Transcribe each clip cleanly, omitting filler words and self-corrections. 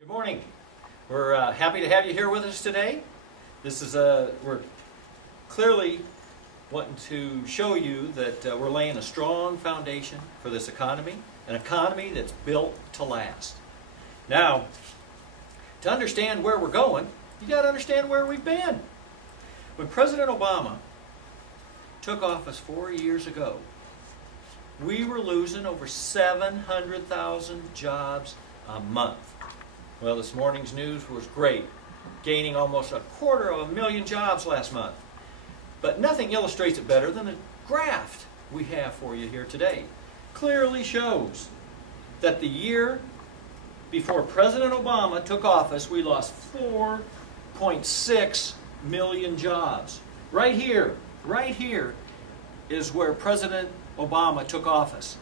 Good morning. We're happy to have you here with us today. We're clearly wanting to show you that we're laying a strong foundation for this economy, an economy that's built to last. Now, to understand where we're going, you got to understand where we've been. When President Obama took office 4 years ago, we were losing over 700,000 jobs a month. Well, this morning's news was great, gaining almost 250,000 jobs last month. But nothing illustrates it better than the graph we have for you here today. Clearly shows that the year before President Obama took office, we lost 4.6 million jobs. Right here is where President Obama took office.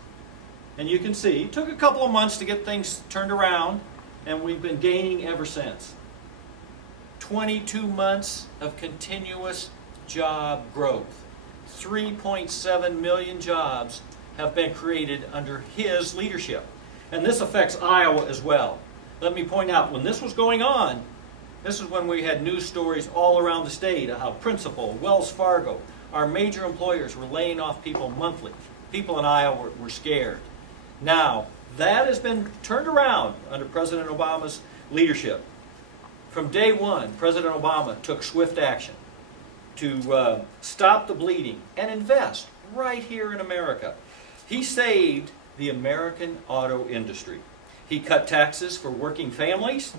And you can see, it took a couple of months to get things turned around, and we've been gaining ever since. 22 months of continuous job growth. 3.7 million jobs have been created under his leadership. And this affects Iowa as well. Let me point out, when this was going on, this is when we had news stories all around the state of how Principal, Wells Fargo, our major employers were laying off people monthly. People in Iowa were scared. Now, that has been turned around under President Obama's leadership. From day one, President Obama took swift action to stop the bleeding and invest right here in America. He saved the American auto industry. He cut taxes for working families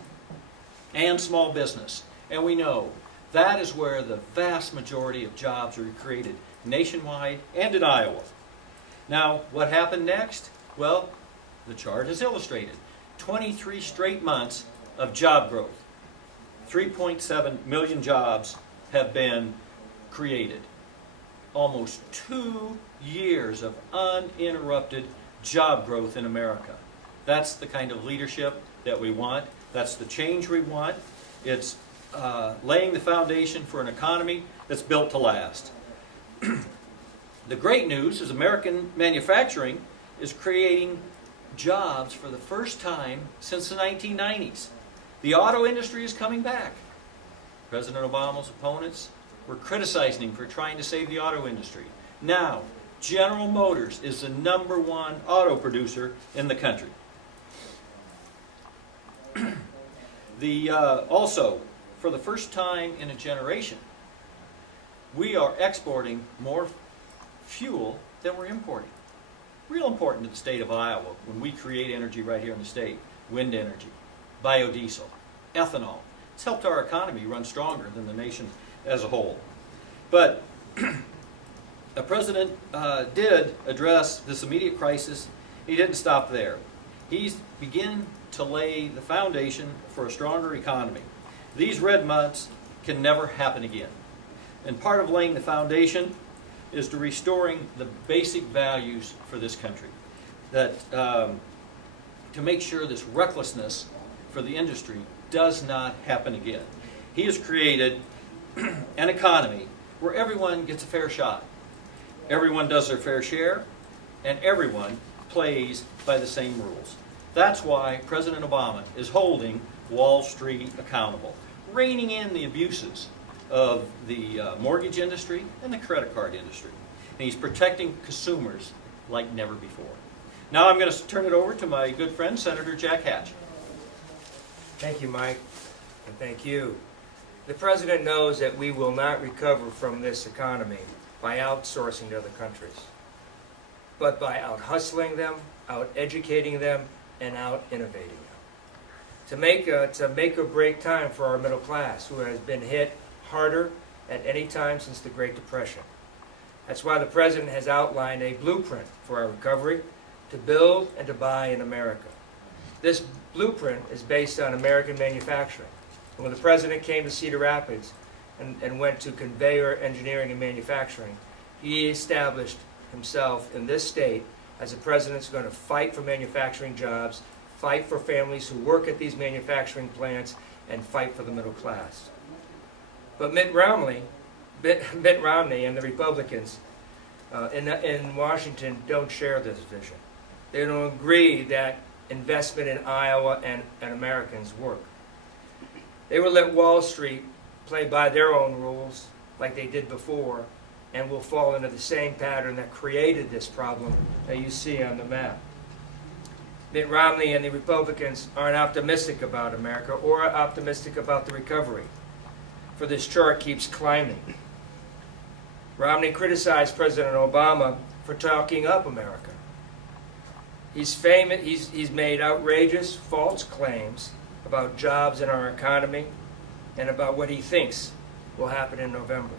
and small business. And we know that is where the vast majority of jobs are created nationwide and in Iowa. Now, what happened next? Well, the chart is illustrated. 23 straight months of job growth. 3.7 million jobs have been created. Almost 2 years of uninterrupted job growth in America. That's the kind of leadership that we want. That's the change we want. It's laying the foundation for an economy that's built to last. The great news is American manufacturing is creating jobs for the first time since the 1990s. The auto industry is coming back. President Obama's opponents were criticizing him for trying to save the auto industry. Now, General Motors is the #1 auto producer in the country. Also, for the first time in a generation, we are exporting more fuel than we're importing. Real important to the state of Iowa when we create energy right here in the state. Wind energy, biodiesel, ethanol. It's helped our economy run stronger than the nation as a whole. But the president did address this immediate crisis. He didn't stop there. He's begun to lay the foundation for a stronger economy. These red months can never happen again. And part of laying the foundation is to restoring the basic values for this country. That to make sure this recklessness for the industry does not happen again. He has created an economy where everyone gets a fair shot. Everyone does their fair share, and everyone plays by the same rules. That's why President Obama is holding Wall Street accountable, reining in the abuses of the mortgage industry and the credit card industry. And he's protecting consumers like never before. Now I'm going to turn it over to my good friend, Senator Jack Hatch. Thank you, Mike, and thank you. The President knows that we will not recover from this economy by outsourcing to other countries, but by out-hustling them, out-educating them, and out-innovating them. To make or break time for our middle class, who has been hit harder at any time since the Great Depression. That's why the President has outlined a blueprint for our recovery to build and to buy in America. This blueprint is based on American manufacturing. And when the President came to Cedar Rapids and went to conveyor engineering and manufacturing, he established himself in this state as a president who's going to fight for manufacturing jobs, fight for families who work at these manufacturing plants, and fight for the middle class. But Mitt Romney and the Republicans in Washington don't share this vision. They don't agree that investment in Iowa and Americans work. They will let Wall Street play by their own rules like they did before, and will fall into the same pattern that created this problem that you see on the map. Mitt Romney and the Republicans aren't optimistic about America or optimistic about the recovery, for this chart keeps climbing. Romney criticized President Obama for talking up America. He's made outrageous, false claims about jobs in our economy and about what he thinks will happen in November.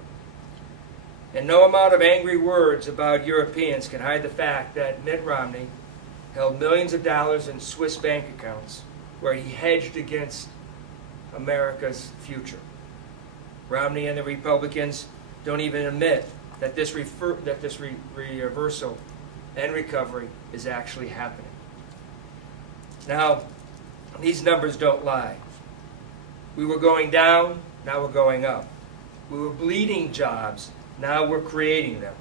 And no amount of angry words about Europeans can hide the fact that Mitt Romney held millions of dollars in Swiss bank accounts where he hedged against America's future. Romney and the Republicans don't even admit that this reversal and recovery is actually happening. Now, these numbers don't lie. We were going down, now we're going up. We were bleeding jobs, now we're creating them.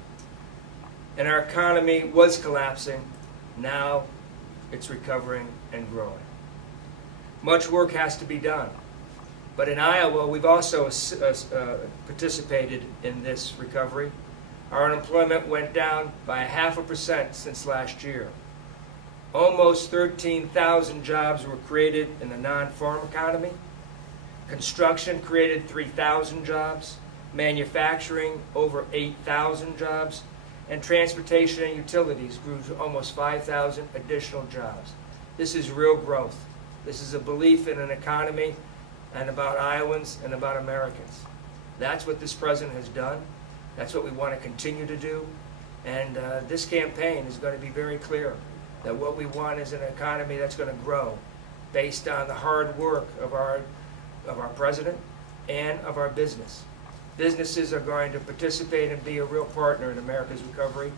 And our economy was collapsing, now it's recovering and growing. Much work has to be done. But in Iowa, we've also participated in this recovery. Our unemployment went down by 0.5% since last year. Almost 13,000 jobs were created in the non-farm economy. Construction created 3,000 jobs. Manufacturing, over 8,000 jobs. And transportation and utilities grew to almost 5,000 additional jobs. This is real growth. This is a belief in an economy and about Iowans and about Americans. That's what this president has done. That's what we want to continue to do. And this campaign is going to be very clear that what we want is an economy that's going to grow based on the hard work of our president and of our business. Businesses are going to participate and be a real partner in America's recovery.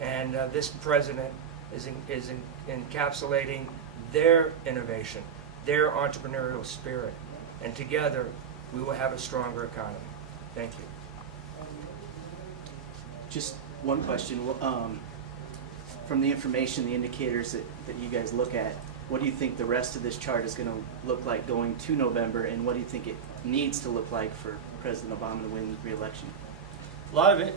And this president is encapsulating their innovation, their entrepreneurial spirit. And together, we will have a stronger economy. Thank you. Just one question. From the information, the indicators that you guys look at, what do you think the rest of this chart is going to look like going to November, and what do you think it needs to look like for President Obama to win re-election? A lot of it,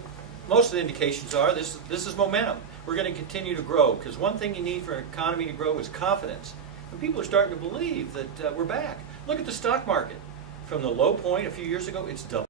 most of the indications are this is momentum. We're going to continue to grow, because one thing you need for an economy to grow is confidence. And people are starting to believe that we're back. Look at the stock market. From the low point a few years ago, it's doubled.